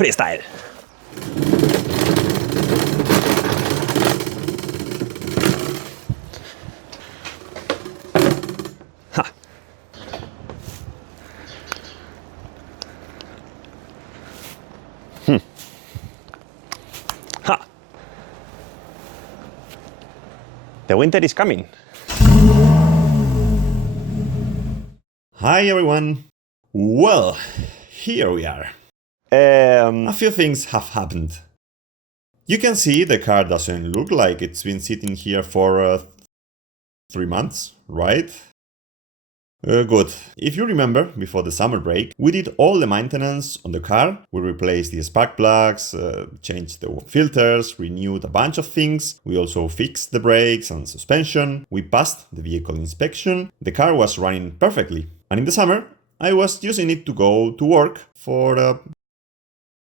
Freestyle! Ha! Ha! The winter is coming. Hi everyone! Well, here we are. A few things have happened. You can see the car doesn't look like it's been sitting here for 3 months, right? Good. If you remember, before the summer break, we did all the maintenance on the car. We replaced the spark plugs, changed the filters, renewed a bunch of things. We also fixed the brakes and suspension. We passed the vehicle inspection. The car was running perfectly. And in the summer, I was using it to go to work for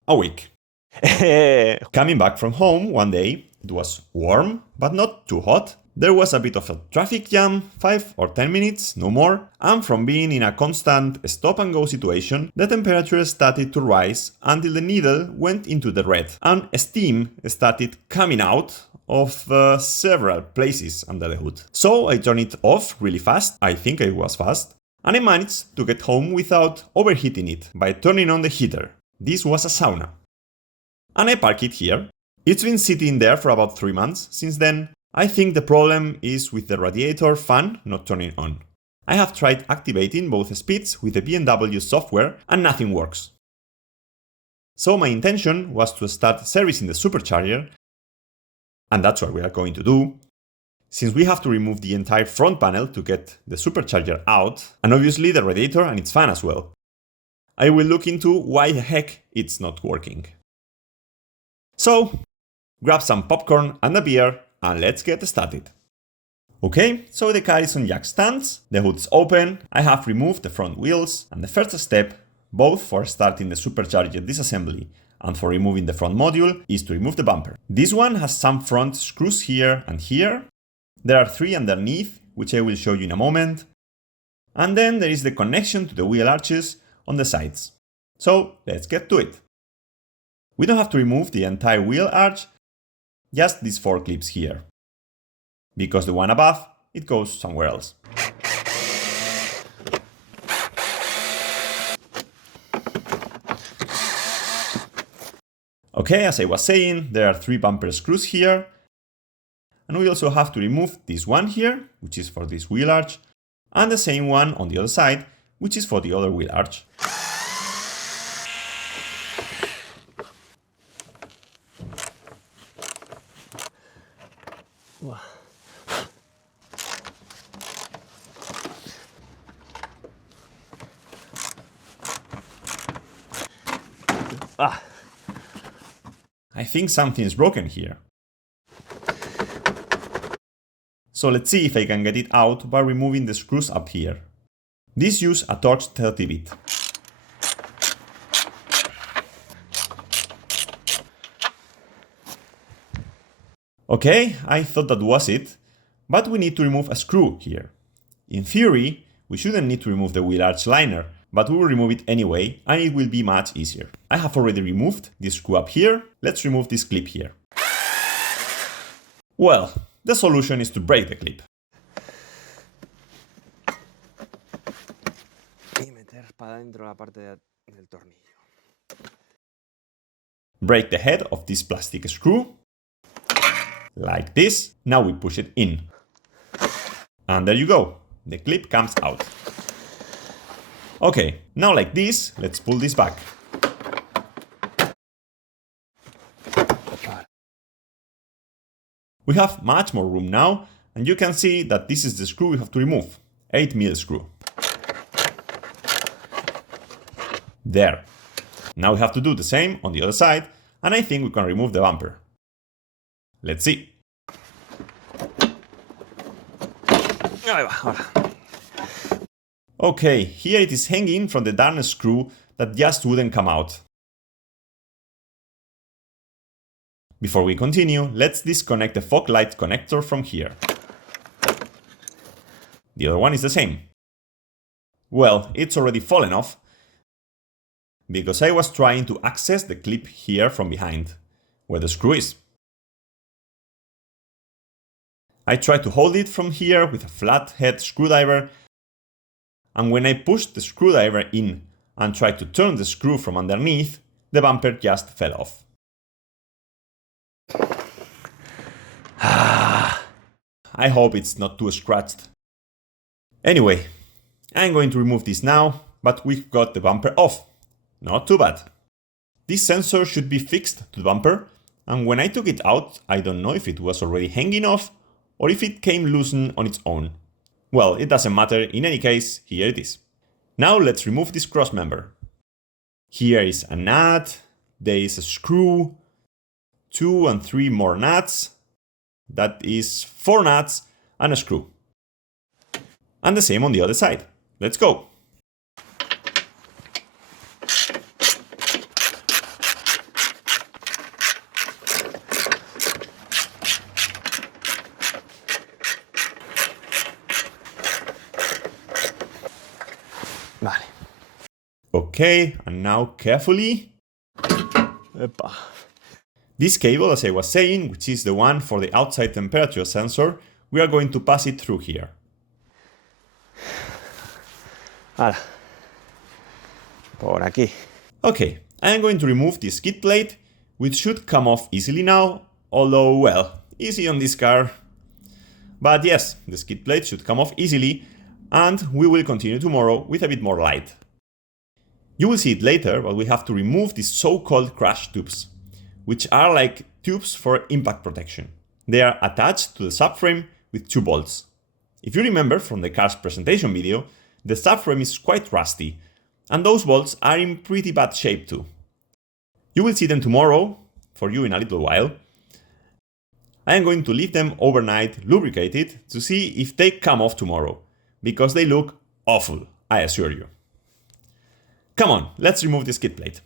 a week. Coming back from home one day, it was warm, but not too hot. There was a bit of a traffic jam, 5 or 10 minutes, no more, and from being in a constant stop-and-go situation, the temperature started to rise until the needle went into the red, and steam started coming out of several places under the hood. So I turned it off really fast, I think it was fast, and I managed to get home without overheating it by turning on the heater. This was a sauna. And I parked it here. It's been sitting there for about 3 months since then. I think the problem is with the radiator fan not turning on. I have tried activating both speeds with the BMW software and nothing works. So my intention was to start servicing the supercharger, and that's what we are going to do, since we have to remove the entire front panel to get the supercharger out, and obviously the radiator and its fan as well. I will look into why the heck it's not working. So, grab some popcorn and a beer and let's get started. Okay, so the car is on jack stands, the hood is open, I have removed the front wheels, and the first step, both for starting the supercharger disassembly and for removing the front module, is to remove the bumper. This one has some front screws here and here. There are 3 underneath, which I will show you in a moment. And then there is the connection to the wheel arches on the sides. So let's get to it. We don't have to remove the entire wheel arch, just these 4 clips here. Because the one above, it goes somewhere else. Okay, as I was saying, there are 3 bumper screws here. And we also have to remove this one here, which is for this wheel arch, and the same one on the other side, which is for the other wheel arch. I think something is broken here. So let's see if I can get it out by removing the screws up here. This uses a Torx 30-bit. Okay, I thought that was it, but we need to remove a screw here. In theory, we shouldn't need to remove the wheel arch liner, but we will remove it anyway, and it will be much easier. I have already removed this screw up here. Let's remove this clip here. Well, the solution is to break the clip. Break the head of this plastic screw, like this. Now we push it in. And there you go, the clip comes out. Okay, now like this, let's pull this back. We have much more room now, and you can see that this is the screw we have to remove, 8mm screw. There. Now we have to do the same on the other side, and I think we can remove the bumper. Let's see. Okay, here it is hanging from the darn screw that just wouldn't come out. Before we continue, let's disconnect the fog light connector from here. The other one is the same. Well, it's already fallen off. because I was trying to access the clip here from behind, where the screw is. I tried to hold it from here with a flathead screwdriver, and when I pushed the screwdriver in and tried to turn the screw from underneath, the bumper just fell off. I hope it's not too scratched. Anyway, I'm going to remove this now, but we've got the bumper off. Not too bad. This sensor should be fixed to the bumper, and when I took it out, I don't know if it was already hanging off or if it came loosened on its own. Well, it doesn't matter, in any case, here it is. Now let's remove this cross member. Here is a nut, there is a screw, 2 and 3 more nuts, that is 4 nuts and a screw. And the same on the other side. Let's go! Vale. Okay, and now carefully. Epa. This cable, as I was saying, which is the one for the outside temperature sensor, we are going to pass it through here. Ahora. Por aquí. Okay, I am going to remove this skid plate, which should come off easily now, although, well, easy on this car. But yes, the skid plate should come off easily, and we will continue tomorrow with a bit more light. You will see it later, but we have to remove these so-called crash tubes, which are like tubes for impact protection. They are attached to the subframe with 2 bolts. If you remember from the car's presentation video, the subframe is quite rusty, and those bolts are in pretty bad shape too. You will see them tomorrow, for you in a little while. I am going to leave them overnight lubricated to see if they come off tomorrow, because they look awful, I assure you. Come on, let's remove the skid plate.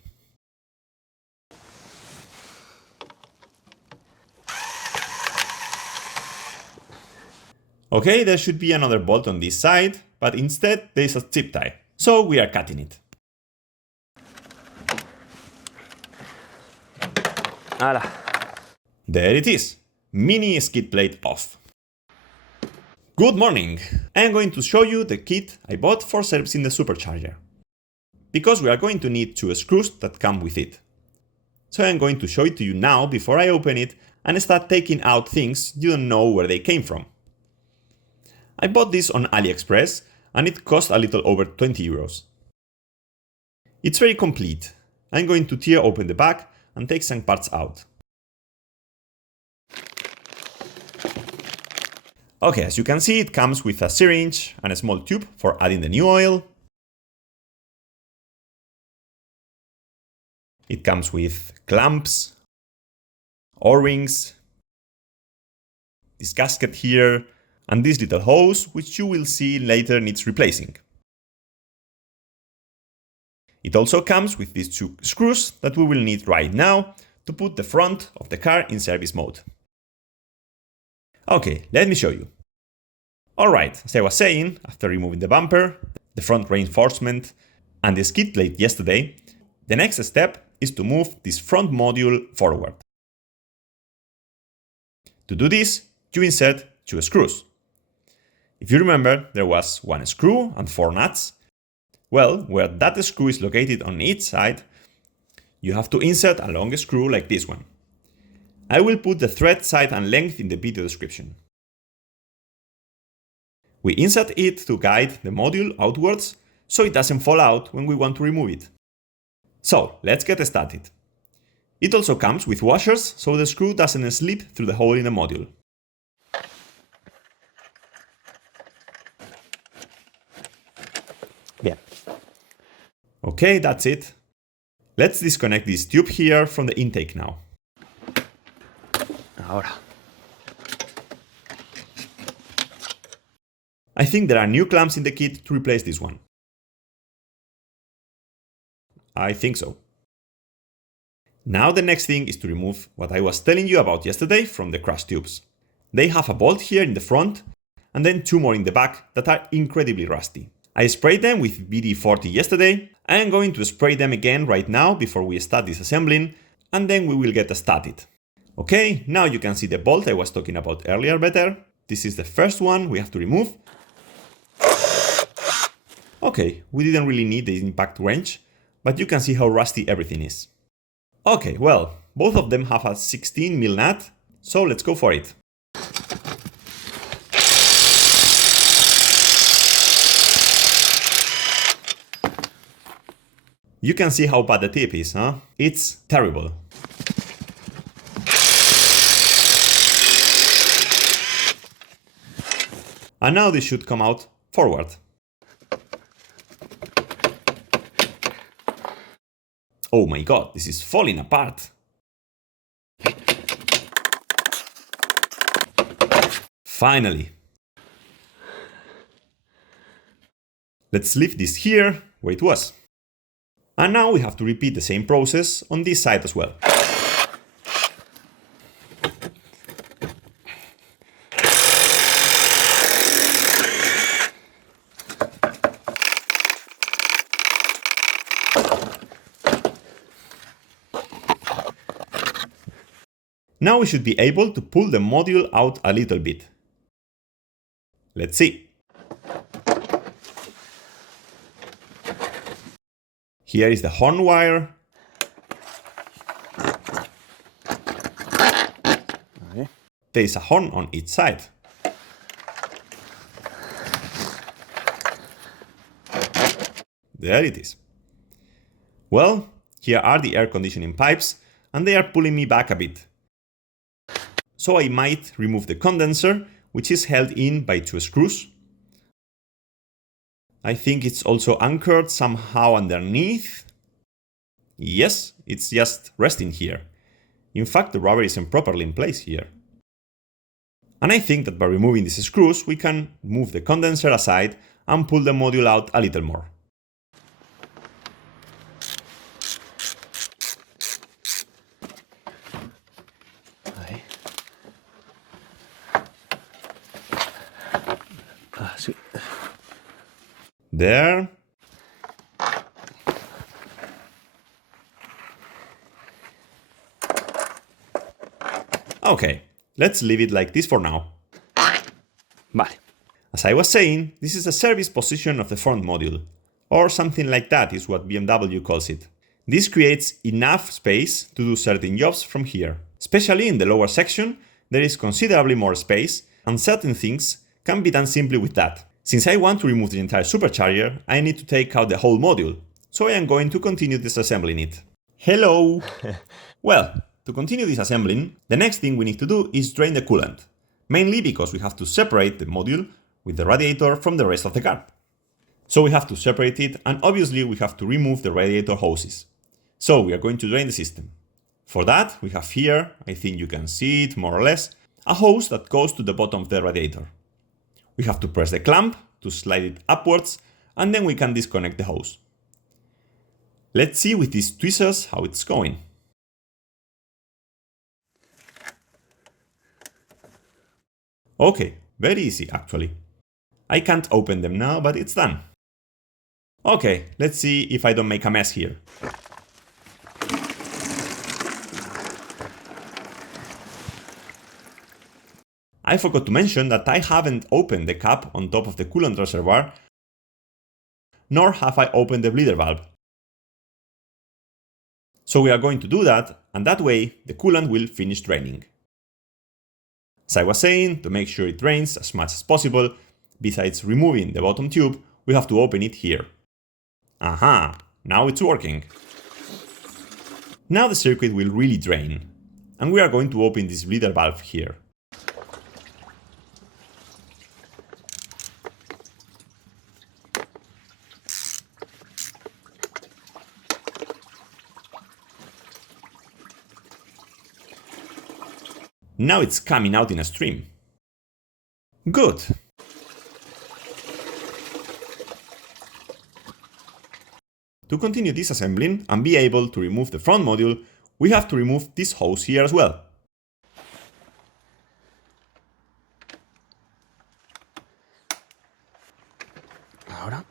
Okay, there should be another bolt on this side, but instead there is a zip tie, so we are cutting it. Ahora. There it is, mini skid plate off. Good morning! I am going to show you the kit I bought for servicing the supercharger, because we are going to need 2 screws that come with it. So I am going to show it to you now before I open it and start taking out things you don't know where they came from. I bought this on AliExpress and it cost a little over 20 euros. It's very complete. I'm going to tear open the back and take some parts out. Okay, as you can see, it comes with a syringe and a small tube for adding the new oil. It comes with clamps, O-rings, this gasket here, and this little hose, which you will see later needs replacing. It also comes with these 2 screws that we will need right now to put the front of the car in service mode. Okay, let me show you. Alright, as I was saying, after removing the bumper, the front reinforcement, and the skid plate yesterday, the next step is to move this front module forward. To do this, you insert 2 screws. If you remember, there was 1 screw and 4 nuts. Well, where that screw is located on each side, you have to insert a long screw like this one. I will put the thread size and length in the video description. We insert it to guide the module outwards so it doesn't fall out when we want to remove it. So, let's get started. It also comes with washers so the screw doesn't slip through the hole in the module. Bien. Okay, that's it. Let's disconnect this tube here from the intake now. Ahora. I think there are new clamps in the kit to replace this one. I think so. Now the next thing is to remove what I was telling you about yesterday from the crash tubes. They have a bolt here in the front and then 2 more in the back that are incredibly rusty. I sprayed them with BD40 yesterday. I am going to spray them again right now before we start disassembling, and then we will get started. Okay, now you can see the bolt I was talking about earlier better. This is the first one we have to remove. Okay, we didn't really need the impact wrench, but you can see how rusty everything is. Okay, well, both of them have a 16mm nut, so let's go for it. You can see how bad the tip is, huh? It's terrible. And now this should come out forward. Oh my god, this is falling apart. Finally. Let's leave this here where it was. And now we have to repeat the same process on this side as well. Now we should be able to pull the module out a little bit. Let's see. Here is the horn wire. There is a horn on each side. There it is. Well, here are the air conditioning pipes, and they are pulling me back a bit. So I might remove the condenser, which is held in by 2 screws. I think it's also anchored somehow underneath. Yes, it's just resting here. In fact, the rubber isn't properly in place here. And I think that by removing these screws, we can move the condenser aside and pull the module out a little more. There. Okay, let's leave it like this for now. Vale. As I was saying, this is the service position of the front module, or something like that is what BMW calls it. This creates enough space to do certain jobs from here. Especially in the lower section, there is considerably more space, and certain things can be done simply with that. Since I want to remove the entire supercharger, I need to take out the whole module, so I am going to continue disassembling it. Hello! Well, to continue disassembling, the next thing we need to do is drain the coolant, mainly because we have to separate the module with the radiator from the rest of the car. So we have to separate it, and obviously we have to remove the radiator hoses. So we are going to drain the system. For that, we have here, I think you can see it more or less, a hose that goes to the bottom of the radiator. We have to press the clamp to slide it upwards, and then we can disconnect the hose. Let's see with these tweezers how it's going. Okay, very easy actually. I can't open them now, but it's done. Okay, let's see if I don't make a mess here. I forgot to mention that I haven't opened the cap on top of the coolant reservoir, nor have I opened the bleeder valve. So we are going to do that, and that way the coolant will finish draining. As I was saying, to make sure it drains as much as possible, besides removing the bottom tube, we have to open it here. Aha, now it's working. Now the circuit will really drain, and we are going to open this bleeder valve here. Now it's coming out in a stream. Good. To continue disassembling and be able to remove the front module, we have to remove this hose here as well. Ahora.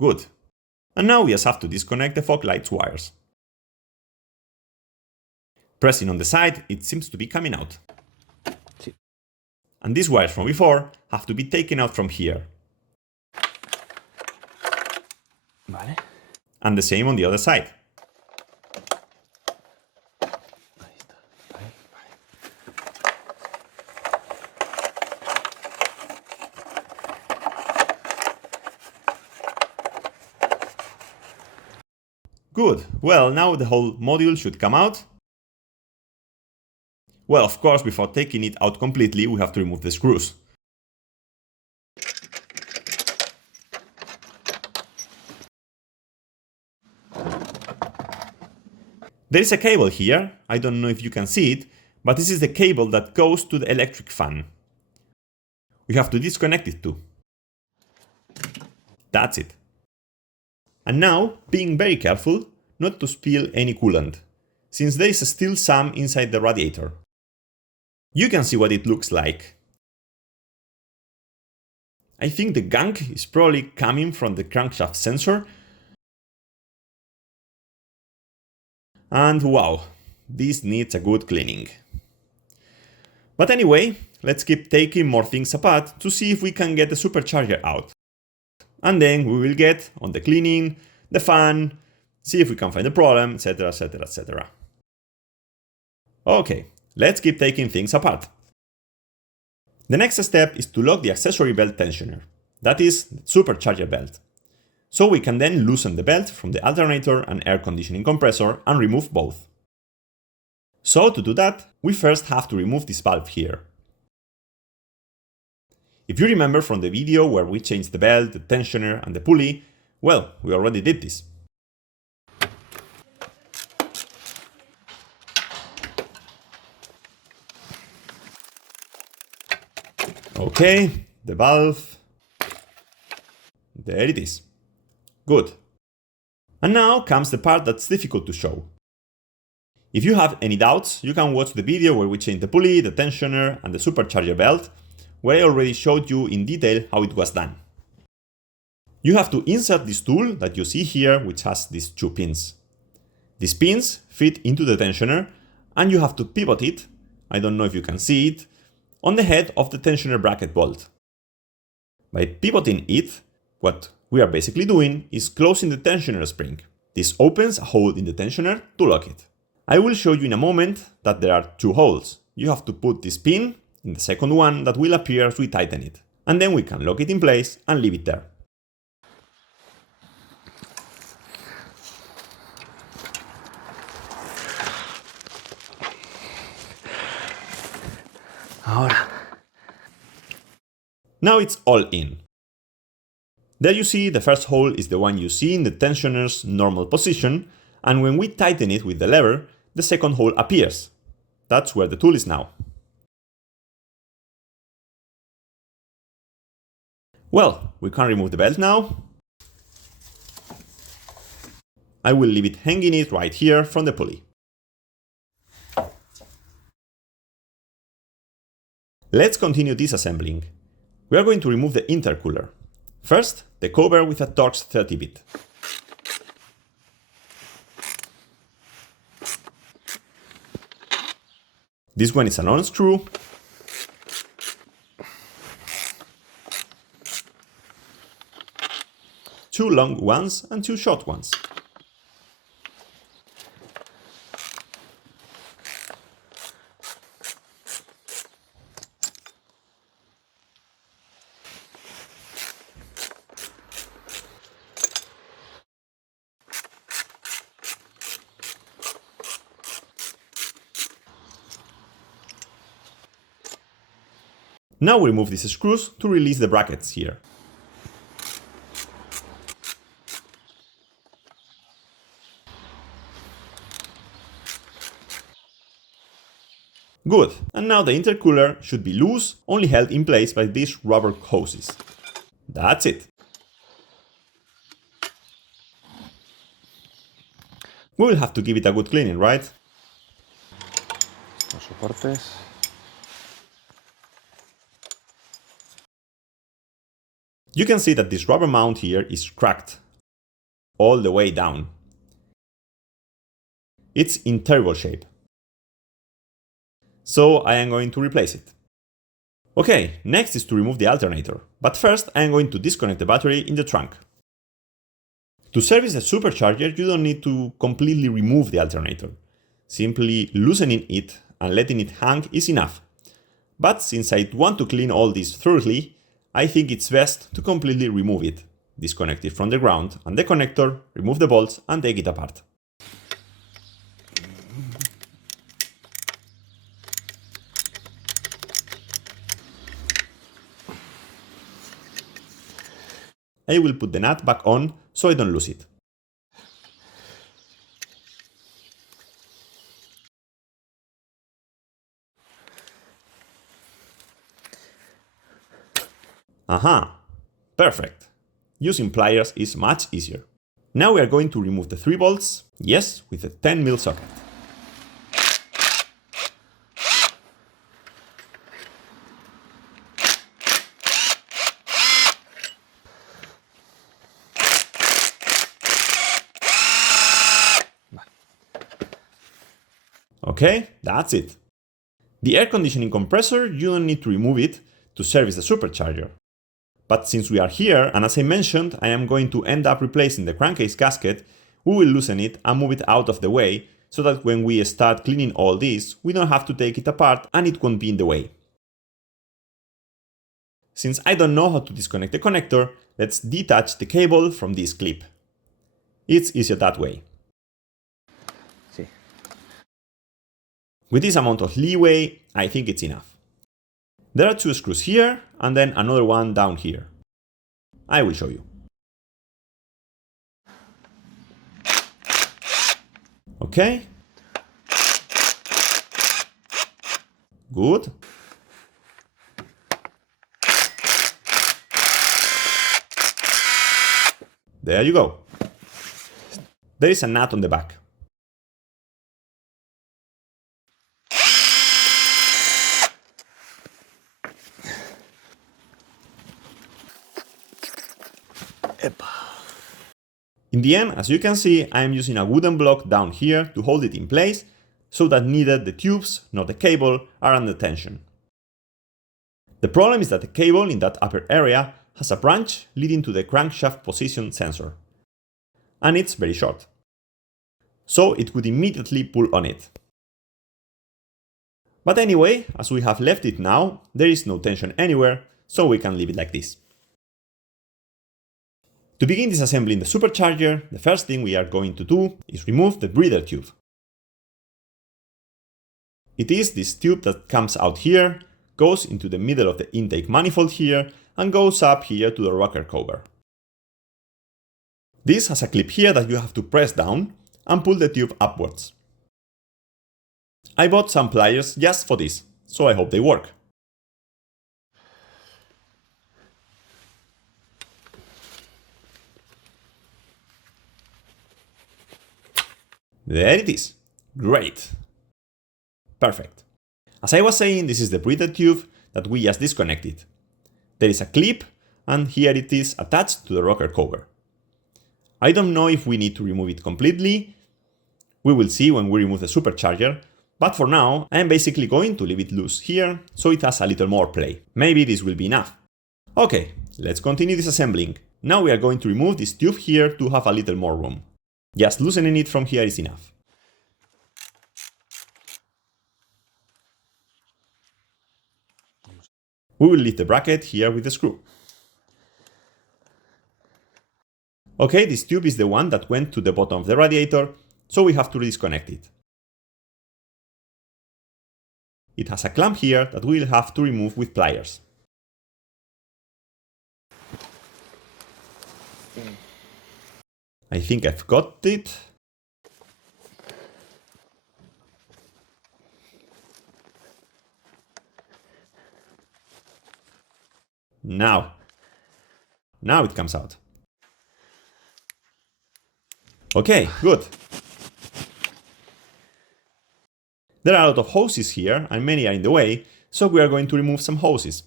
Good. And now we just have to disconnect the fog lights wires. Pressing on the side, it seems to be coming out. Sí. And these wires from before have to be taken out from here. Vale. And the same on the other side. Ahí está. Vale, vale. Good. Well, now the whole module should come out. Well, of course, before taking it out completely, we have to remove the screws. There is a cable here, I don't know if you can see it, but this is the cable that goes to the electric fan. We have to disconnect it too. That's it. And now, being very careful not to spill any coolant, since there is still some inside the radiator. You can see what it looks like. I think the gunk is probably coming from the crankshaft sensor. And wow, this needs a good cleaning. But anyway, let's keep taking more things apart to see if we can get the supercharger out. And then we will get on the cleaning, the fan, see if we can find the problem, etc, etc, etc. Okay, let's keep taking things apart. The next step is to lock the accessory belt tensioner, that is, the supercharger belt. So we can then loosen the belt from the alternator and air conditioning compressor and remove both. So to do that, we first have to remove this valve here. If you remember from the video where we changed the belt, the tensioner and the pulley, well, we already did this. Okay, the valve. There it is. Good. And now comes the part that's difficult to show. If you have any doubts, you can watch the video where we changed the pulley, the tensioner and the supercharger belt, where I already showed you in detail how it was done. You have to insert this tool that you see here, which has these two pins. These pins fit into the tensioner and you have to pivot it, I don't know if you can see it, on the head of the tensioner bracket bolt. By pivoting it, what we are basically doing is closing the tensioner spring. This opens a hole in the tensioner to lock it. I will show you in a moment that there are two holes. You have to put this pin in the second one that will appear as we tighten it. And then we can lock it in place and leave it there. Ahora. Now it's all in. There you see the first hole is the one you see in the tensioner's normal position, and when we tighten it with the lever, the second hole appears. That's where the tool is now. Well, we can remove the belt now. I will leave it hanging it right here from the pulley. Let's continue disassembling. We are going to remove the intercooler. First, the cover with a Torx 30-bit. This one is an on-screw. Two long ones and two short ones. Now we remove these screws to release the brackets here. Good, and now the intercooler should be loose, only held in place by these rubber hoses. That's it. We will have to give it a good cleaning, right? Los soportes. You can see that this rubber mount here is cracked, all the way down. It's in terrible shape. So I am going to replace it. Okay, next is to remove the alternator, but first I am going to disconnect the battery in the trunk. To service the supercharger, you don't need to completely remove the alternator. Simply loosening it and letting it hang is enough. But since I want to clean all this thoroughly, I think it's best to completely remove it. Disconnect it from the ground and the connector, remove the bolts and take it apart. I will put the nut back on so I don't lose it. Aha! Perfect! Using pliers is much easier. Now we are going to remove the 3 bolts, yes, with a 10mm socket. Okay, that's it. The air conditioning compressor, you don't need to remove it to service the supercharger. But since we are here, and as I mentioned, I am going to end up replacing the crankcase gasket, we will loosen it and move it out of the way, so that when we start cleaning all this, we don't have to take it apart and it won't be in the way. Since I don't know how to disconnect the connector, let's detach the cable from this clip. It's easier that way. Sí. With this amount of leeway, I think it's enough. There are 2 screws here, and then another one down here. I will show you. Okay. Good. There you go. There is a nut on the back. In the end, as you can see, I am using a wooden block down here to hold it in place, so that neither the tubes nor the cable are under tension. The problem is that the cable in that upper area has a branch leading to the crankshaft position sensor, and it's very short. So it would immediately pull on it. But anyway, as we have left it now, there is no tension anywhere, so we can leave it like this. To begin disassembling the supercharger, the first thing we are going to do is remove the breather tube. It is this tube that comes out here, goes into the middle of the intake manifold here, and goes up here to the rocker cover. This has a clip here that you have to press down and pull the tube upwards. I bought some pliers just for this, so I hope they work. There it is. Great. Perfect. As I was saying, this is the breather tube that we just disconnected. There is a clip, and here it is attached to the rocker cover. I don't know if we need to remove it completely. We will see when we remove the supercharger, but for now, I am basically going to leave it loose here, so it has a little more play. Maybe this will be enough. Okay, let's continue disassembling. Now we are going to remove this tube here to have a little more room. Just loosening it from here is enough. We will leave the bracket here with the screw. Okay, this tube is the one that went to the bottom of the radiator, so we have to disconnect it. It has a clamp here that we will have to remove with pliers. I think I've got it. Now it comes out. Okay, good. There are a lot of hoses here, and many are in the way, so we are going to remove some hoses.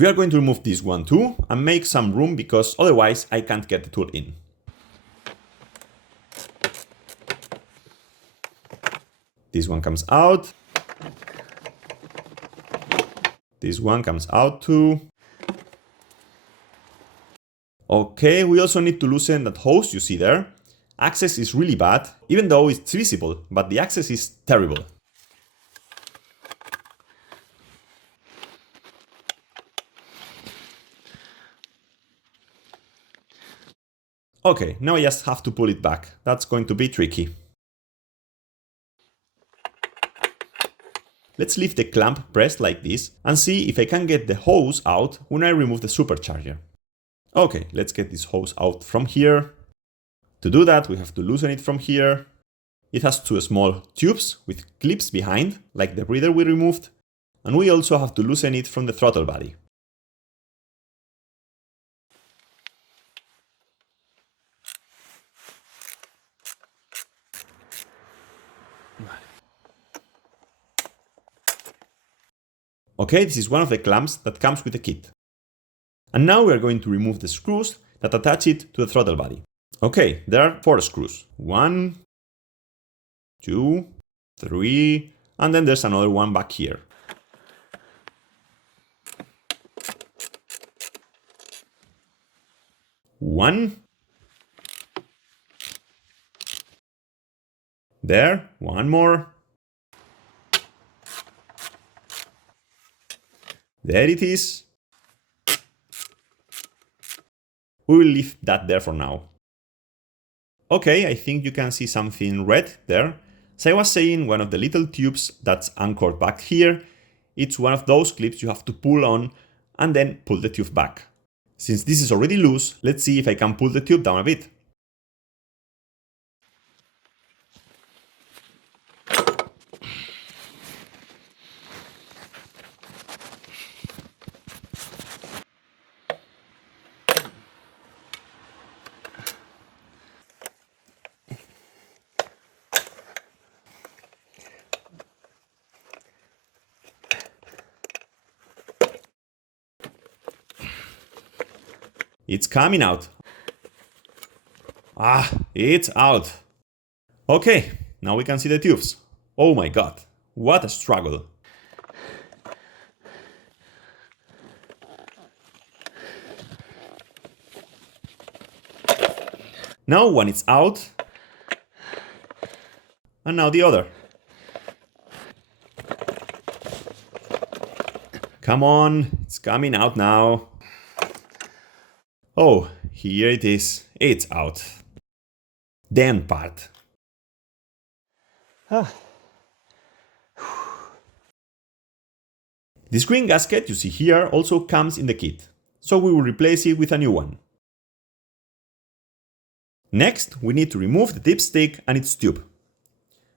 We are going to remove this one too and make some room because otherwise I can't get the tool in. This one comes out. This one comes out too. Okay, we also need to loosen that hose you see there. Access is really bad, even though it's visible, but the access is terrible. Okay, now I just have to pull it back. That's going to be tricky. Let's leave the clamp pressed like this and see if I can get the hose out when I remove the supercharger. Okay, let's get this hose out from here. To do that, we have to loosen it from here. It has two small tubes with clips behind, like the breather we removed, and we also have to loosen it from the throttle body. Okay, this is one of the clamps that comes with the kit. And now we are going to remove the screws that attach it to the throttle body. Okay, there are 4 screws. 1, 2, 3, and then there's another one back here. One. There, one more. There it is. We will leave that there for now. Okay, I think you can see something red there. As I was saying, one of the little tubes that's anchored back here, it's one of those clips you have to pull on and then pull the tube back. Since this is already loose, let's see if I can pull the tube down a bit. It's coming out. Ah, it's out. Okay, now we can see the tubes. Oh my god, what a struggle. Now one is out, and now the other. Come on, it's coming out now. Oh, here it is. It's out. The end part. This green gasket you see here also comes in the kit, so we will replace it with a new one. Next, we need to remove the dipstick and its tube.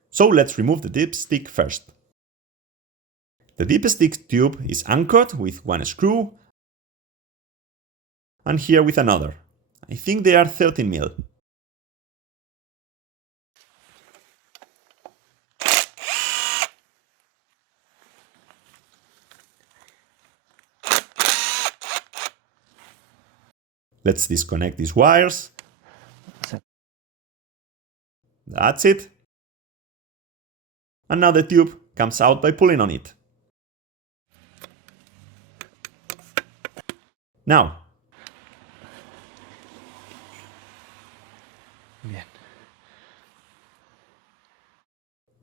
So let's remove the dipstick first. The dipstick tube is anchored with one screw and here with another. I think they are 13 mil. Let's disconnect these wires. That's it. And now the tube comes out by pulling on it. Now,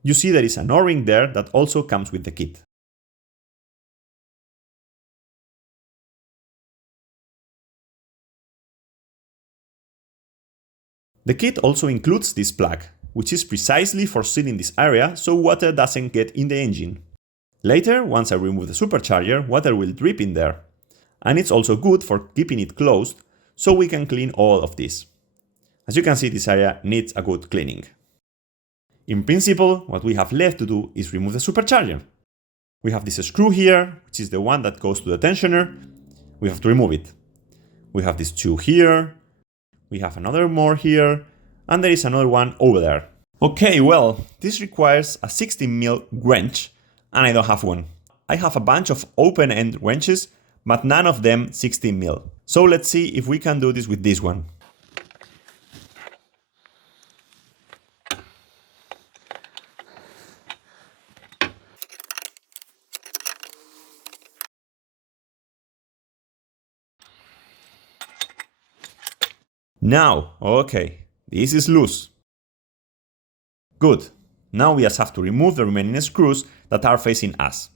you see there is an O-ring there that also comes with the kit. The kit also includes this plug, which is precisely for sealing this area so water doesn't get in the engine. Later, once I remove the supercharger, water will drip in there. And it's also good for keeping it closed so we can clean all of this. As you can see, this area needs a good cleaning. In principle, what we have left to do is remove the supercharger. We have this screw here, which is the one that goes to the tensioner. We have to remove it. We have this two here. We have another more here. And there is another one over there. Okay, well, this requires a 16 mil wrench, and I don't have one. I have a bunch of open-end wrenches, but none of them 16mm. So let's see if we can do this with this one. Now, okay, this is loose. Good. Now we just have to remove the remaining screws that are facing us.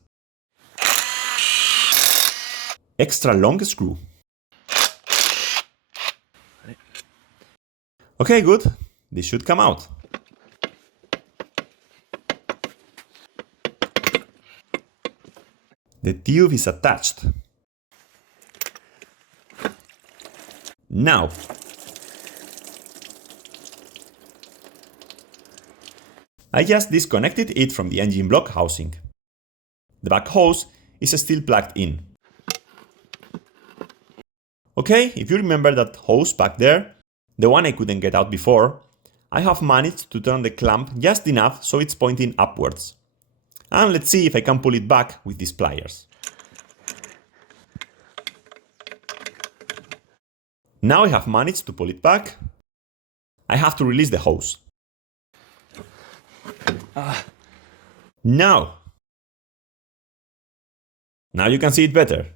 Extra long screw. Okay, good. This should come out. The tube is attached. Now, I just disconnected it from the engine block housing. The back hose is still plugged in. Okay, if you remember that hose back there, the one I couldn't get out before, I have managed to turn the clamp just enough so it's pointing upwards. And let's see if I can pull it back with these pliers. Now I have managed to pull it back. I have to release the hose. Now you can see it better.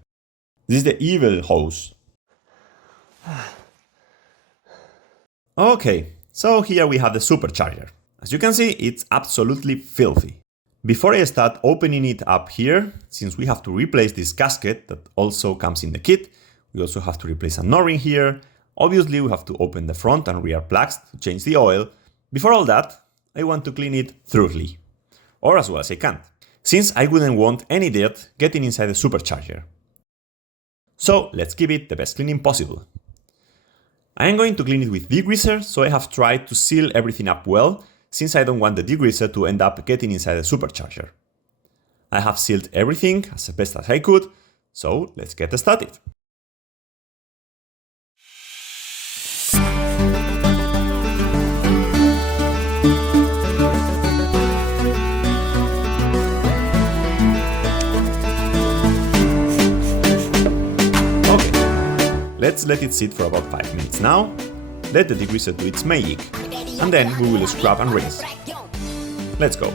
This is the evil hose. Okay, so here we have the supercharger. As you can see, it's absolutely filthy. Before I start opening it up here, since we have to replace this gasket that also comes in the kit, we also have to replace an O-ring here. Obviously, we have to open the front and rear plugs to change the oil. Before all that, I want to clean it thoroughly, or as well as I can, since I wouldn't want any dirt getting inside the supercharger. So let's give it the best cleaning possible. I am going to clean it with degreaser, so I have tried to seal everything up well, since I don't want the degreaser to end up getting inside the supercharger. I have sealed everything as best as I could, so let's get started. Let's let it sit for about 5 minutes now, let the degreaser do its magic, and then we will scrub and rinse. Let's go.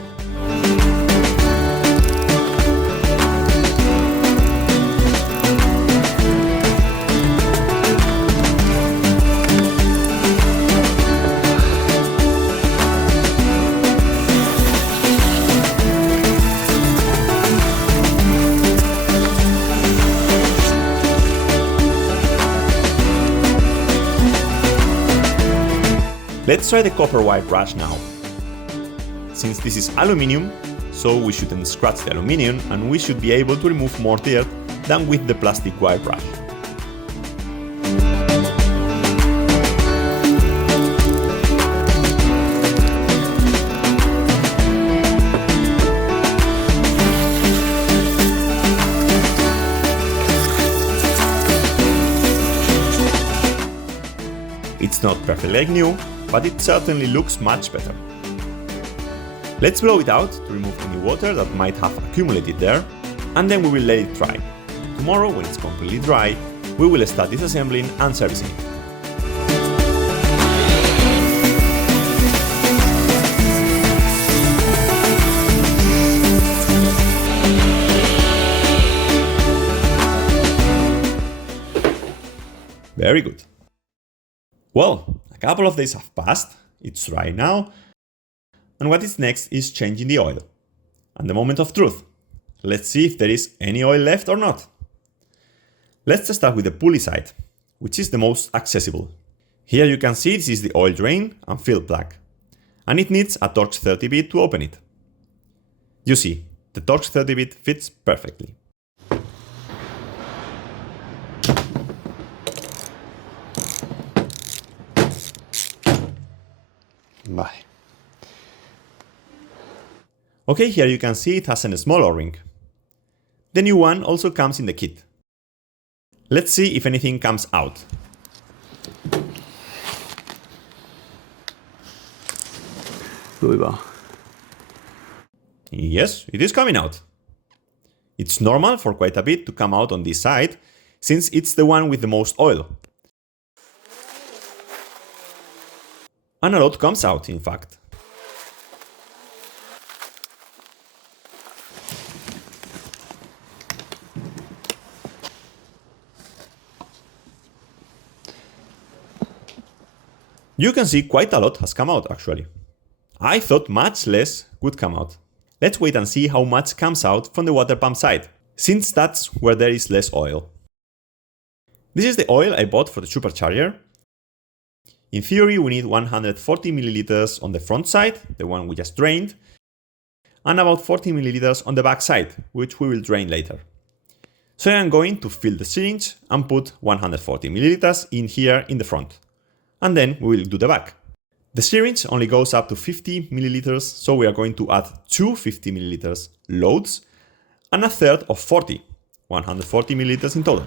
Let's try the copper wire brush now. Since this is aluminium, so we shouldn't scratch the aluminium and we should be able to remove more dirt than with the plastic wire brush. It's not perfectly like new, but it certainly looks much better. Let's blow it out to remove any water that might have accumulated there, and then we will let it dry. Tomorrow, when it's completely dry, we will start disassembling and servicing it. Very good. Well, a couple of days have passed, it's dry now, and what is next is changing the oil. And the moment of truth. Let's see if there is any oil left or not. Let's start with the pulley side, which is the most accessible. Here you can see this is the oil drain and fill plug, and it needs a Torx 30 bit to open it. You see, the Torx 30 bit fits perfectly. Bye. Okay, here you can see it has a small O-ring. The new one also comes in the kit. Let's see if anything comes out. Yes, it is coming out. It's normal for quite a bit to come out on this side, since it's the one with the most oil. And a lot comes out, in fact. You can see quite a lot has come out, actually. I thought much less would come out. Let's wait and see how much comes out from the water pump side, since that's where there is less oil. This is the oil I bought for the supercharger. In theory, we need 140 milliliters on the front side, the one we just drained, and about 40 milliliters on the back side, which we will drain later. So I'm going to fill the syringe and put 140 milliliters in here in the front. And then we will do the back. The syringe only goes up to 50 milliliters, so we are going to add two 50 milliliters loads and a third of 40, 140 milliliters in total.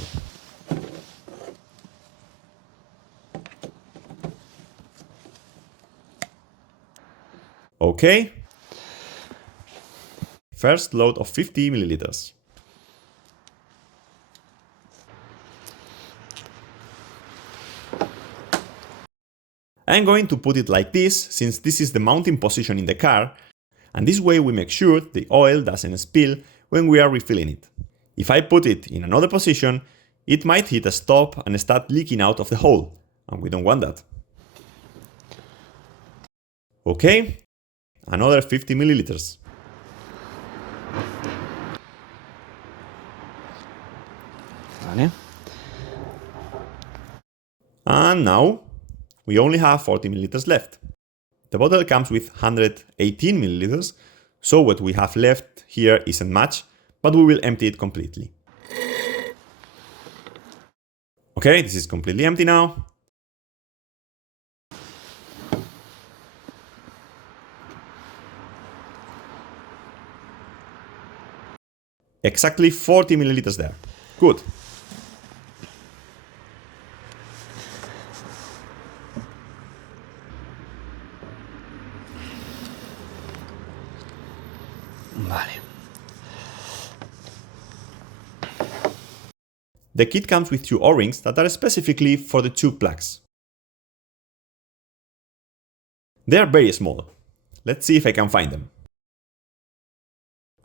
Okay. First load of 50 milliliters. I'm going to put it like this, since this is the mounting position in the car, and this way we make sure the oil doesn't spill when we are refilling it. If I put it in another position, it might hit a stop and start leaking out of the hole, and we don't want that. Okay, another 50 milliliters. Vale. And now we only have 40 milliliters left. The bottle comes with 118 milliliters, so what we have left here isn't much, but we will empty it completely. Okay, this is completely empty now. Exactly 40 milliliters there. Good. Vale. The kit comes with two O-rings that are specifically for the two plugs. They are very small. Let's see if I can find them.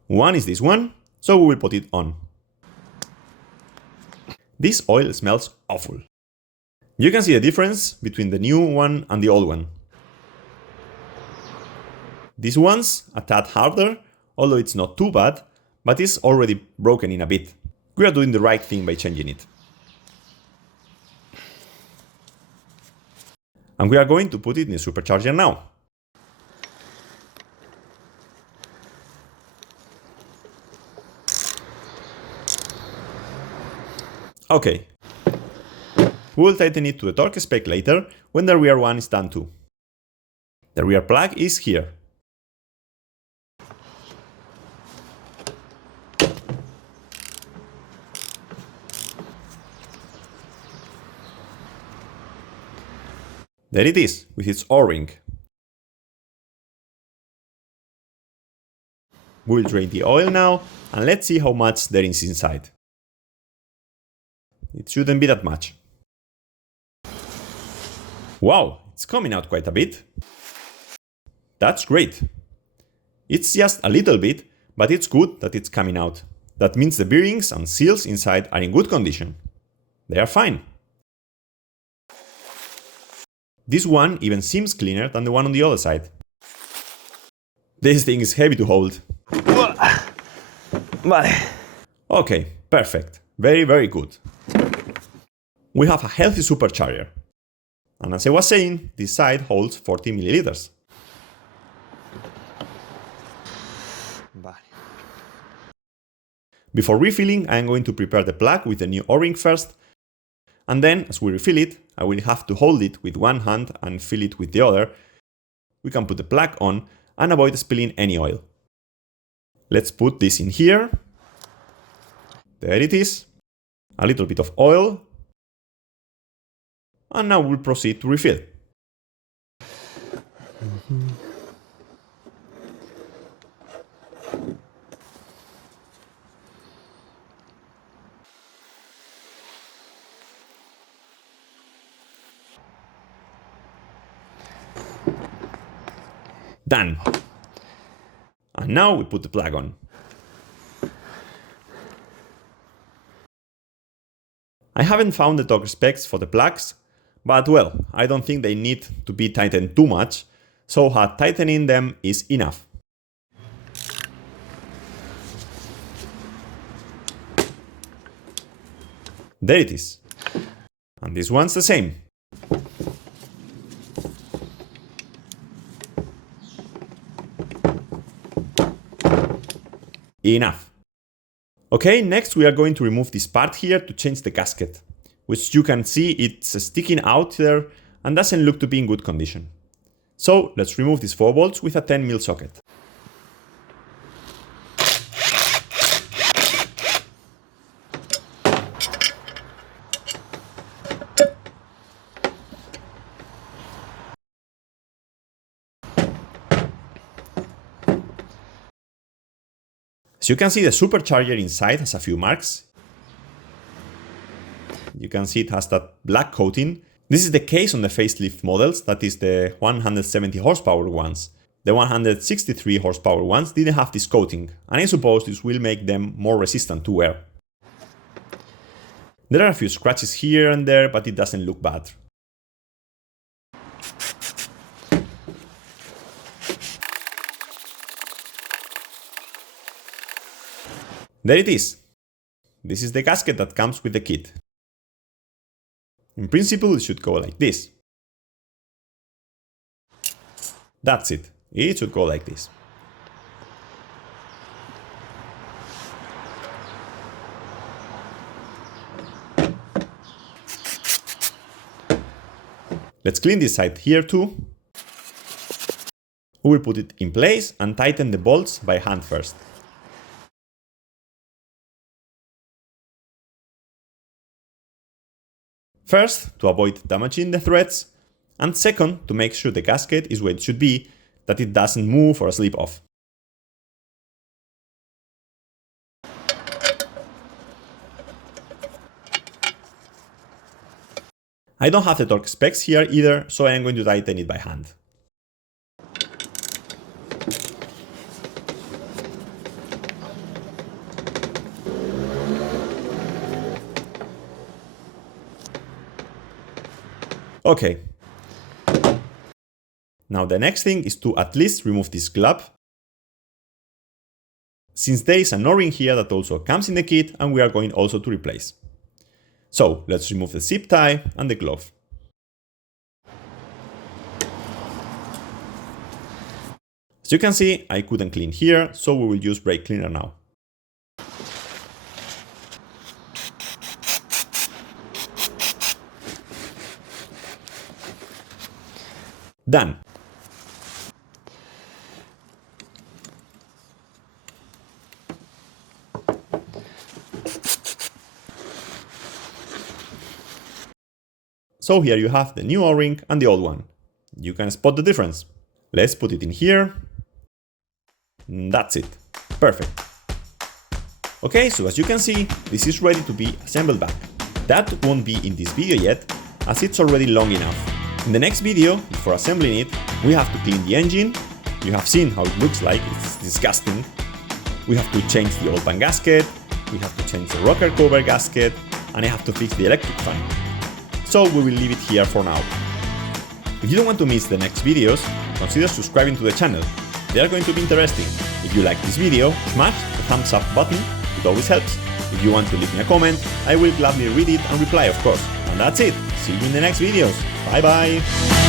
One is this one, so we will put it on. This oil smells awful. You can see the difference between the new one and the old one. This one's a tad harder, although it's not too bad, but it's already broken in a bit. We are doing the right thing by changing it. And we are going to put it in the supercharger now. Okay. We will tighten it to the torque spec later when the rear one is done too. The rear plug is here. There it is, with its O-ring. We'll drain the oil now, and let's see how much there is inside. It shouldn't be that much. Wow, it's coming out quite a bit. That's great. It's just a little bit, but it's good that it's coming out. That means the bearings and seals inside are in good condition. They are fine. This one even seems cleaner than the one on the other side. This thing is heavy to hold. Vale. Okay, perfect. Very, very good. We have a healthy supercharger. And as I was saying, this side holds 40 milliliters. Vale. Before refilling, I am going to prepare the plug with the new O-ring first, and then, as we refill it, I will have to hold it with one hand and fill it with the other. We can put the plug on and avoid spilling any oil. Let's put this in here. There it is. A little bit of oil. And now we'll proceed to refill. Done. And now we put the plug on. I haven't found the torque specs for the plugs, but well, I don't think they need to be tightened too much, so tightening them is enough. There it is. And this one's the same. Enough. Okay, next we are going to remove this part here to change the gasket, which you can see it's sticking out there and doesn't look to be in good condition. So let's remove these 4 bolts with a 10mm socket. As you can see, the supercharger inside has a few marks. You can see it has that black coating. This is the case on the facelift models, that is the 170 horsepower ones. The 163 horsepower ones didn't have this coating, and I suppose this will make them more resistant to wear. There are a few scratches here and there, but it doesn't look bad. There it is. This is the gasket that comes with the kit. In principle, it should go like this. That's it. It should go like this. Let's clean this side here too. We will put it in place and tighten the bolts by hand first. First, to avoid damaging the threads, and second, to make sure the gasket is where it should be, that it doesn't move or slip off. I don't have the torque specs here either, so I am going to tighten it by hand. Okay. Now the next thing is to at least remove this glove, since there is an O-ring here that also comes in the kit and we are going also to replace. So let's remove the zip tie and the glove. As you can see, I couldn't clean here, so we will use brake cleaner now. Done. So here you have the new O-ring and the old one. You can spot the difference. Let's put it in here. That's it. Perfect. Okay, so as you can see, this is ready to be assembled back. That won't be in this video yet, as it's already long enough. In the next video, before assembling it, we have to clean the engine. You have seen how it looks like, it's disgusting. We have to change the oil pan gasket, we have to change the rocker cover gasket, and I have to fix the electric fan. So we will leave it here for now. If you don't want to miss the next videos, consider subscribing to the channel. They are going to be interesting. If you like this video, smash the thumbs up button, it always helps. If you want to leave me a comment, I will gladly read it and reply, of course. And that's it. See you in the next videos. Bye bye!